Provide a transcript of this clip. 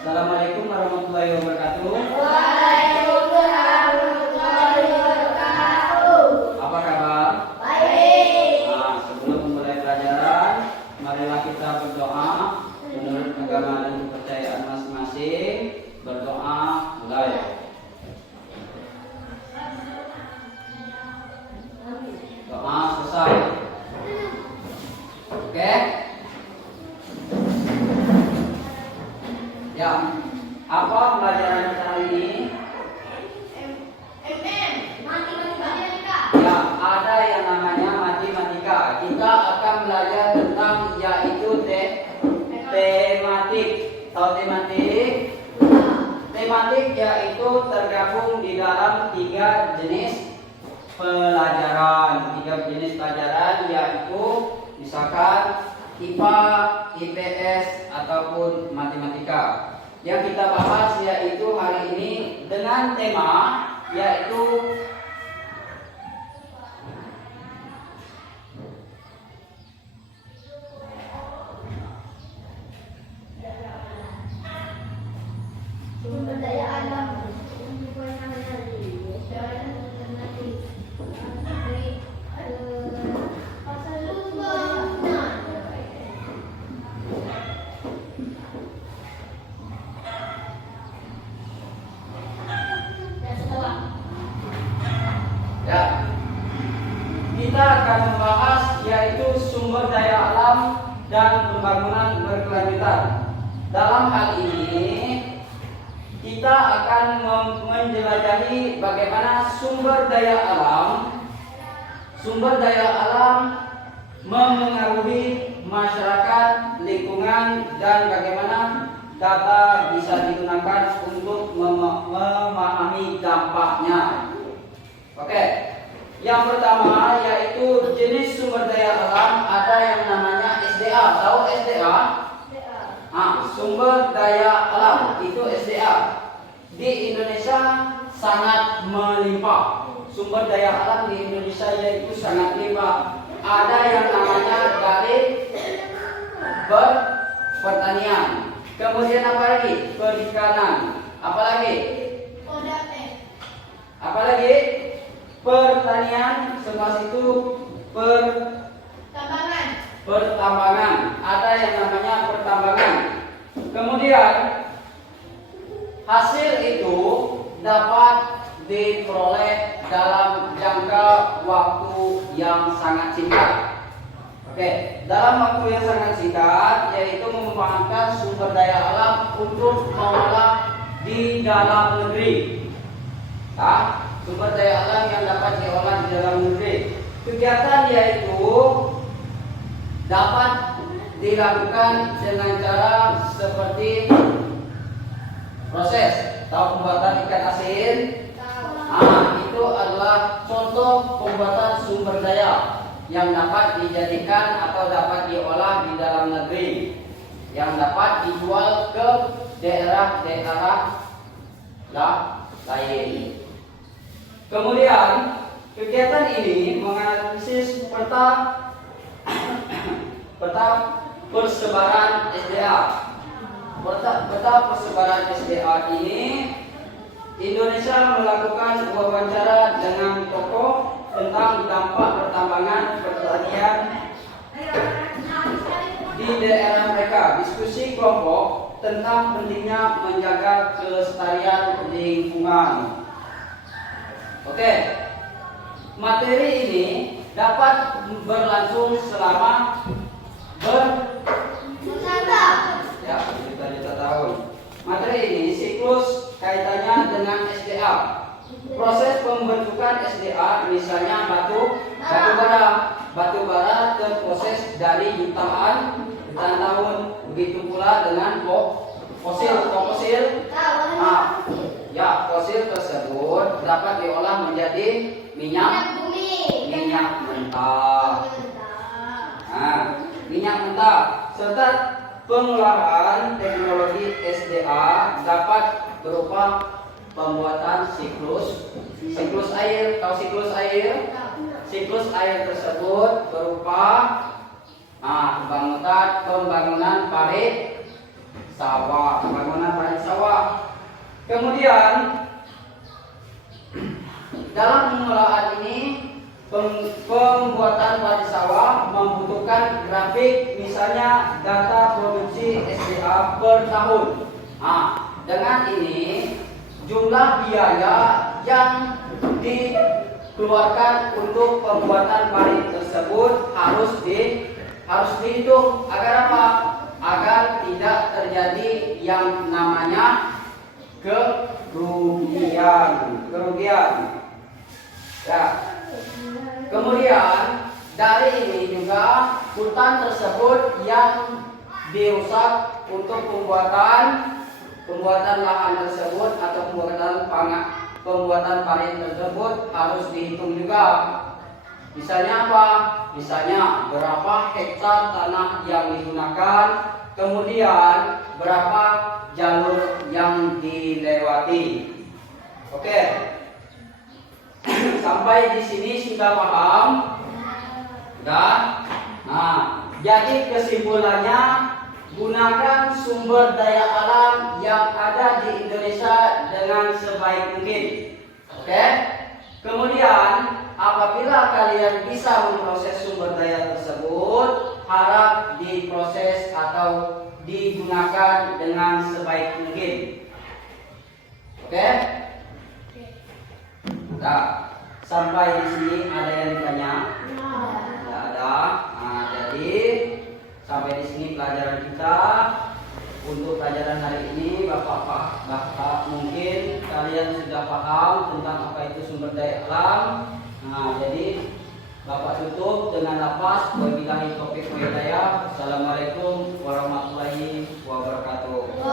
Assalamualaikum warahmatullahi wabarakatuh. Waalaikumsalam warahmatullahi wabarakatuh. Apa kabar? Baik. Nah, sebelum memulai pelajaran, marilah kita berdoa menurut agama dan kepercayaan masing-masing. Berdoa mulai. Doa selesai. Oke? Ya. Apa pelajaran kita hari ini? Matematika. Ya, ada yang namanya matematika. Kita akan belajar tentang yaitu tematik. Tahu tematik? Tematik yaitu tergabung di dalam tiga jenis pelajaran. Tiga jenis pelajaran yaitu misalkan IPA, IPS ataupun matematika. Yang kita bahas yaitu hari ini dengan tema yaitu Sumber daya alam. ya, kita akan membahas yaitu sumber daya alam dan pembangunan berkelanjutan. Dalam hal ini kita akan menjelajahi bagaimana sumber daya alam memengaruhi masyarakat, lingkungan, dan bagaimana data bisa digunakan untuk memahami dampaknya. Oke, yang pertama yaitu jenis sumber daya alam, ada yang namanya SDA. Tahu SDA? Sumber daya alam itu SDA. Di Indonesia sangat melimpah. Sumber daya alam di Indonesia yaitu sangat limpah. Ada yang namanya dari pertanian. Kemudian apa lagi? Perikanan. Apa lagi? Apa lagi? Pertanian, semua itu pertambangan. Ada yang namanya pertambangan. Kemudian hasil itu dapat diperoleh dalam jangka waktu yang sangat singkat. Oke, dalam waktu yang sangat singkat yaitu memanfaatkan sumber daya alam untuk mengolah di dalam negeri. Sumber daya alam yang dapat diolah di dalam negeri. Kegiatan yaitu dapat dilakukan dengan cara seperti proses. Tahu pembuatan ikan asin? Itu adalah contoh pembuatan sumber daya yang dapat dijadikan atau dapat diolah di dalam negeri, yang dapat dijual ke daerah-daerah lain. Kemudian kegiatan ini menganalisis peta persebaran SDA. Peta persebaran SDA ini Indonesia melakukan wawancara dengan tokoh tentang dampak pertambangan pertanian di daerah mereka. Diskusi kelompok tentang pentingnya menjaga kelestarian lingkungan. Oke, materi ini dapat berlangsung selama berjuta-juta tahun. Materi ini siklus kaitannya dengan SDA. Proses pembentukan SDA misalnya batu bara terproses dari jutaan tahun. Begitu pula dengan fosil. Fosil tersebut dapat diolah menjadi minyak mentah. Minyak mentah serta pengolahan teknologi SDA dapat berupa pembuatan siklus air. Tahu siklus air? Siklus air tersebut berupa pembangunan parit sawah, pembangunan pada sawah. Kemudian dalam pengelolaan ini pembuatan pada sawah membutuhkan grafik, misalnya data produksi SDA per tahun. Nah, dengan ini jumlah biaya yang dikeluarkan untuk pembuatan padi tersebut harus dihitung agar apa? Agar tidak terjadi yang namanya kerugian. Ya. Kemudian dari ini juga hutan tersebut yang dirusak untuk pembuatan lahan tersebut atau pembuatan panen tersebut harus dihitung juga. Misalnya apa? Misalnya berapa hektar tanah yang digunakan, kemudian berapa jalur yang dilewati. Oke. Sampai di sini sudah paham? Sudah? Nah, jadi kesimpulannya, gunakan sumber daya alam yang ada di Indonesia dengan sebaik mungkin. Oke? Kemudian, apabila kalian bisa memproses sumber daya tersebut, harap diproses atau digunakan dengan sebaik mungkin. Oke? Nah, sampai di sini ada yang ditanya? Tidak ada. Nah, jadi sampai di sini pelajaran kita. Untuk pelajaran hari ini, Bapak mungkin kalian sudah paham tentang apa itu sumber daya alam. Nah, jadi Bapak tutup dengan lafaz wabillahi taufiq wal hidayah. Assalamualaikum warahmatullahi wabarakatuh.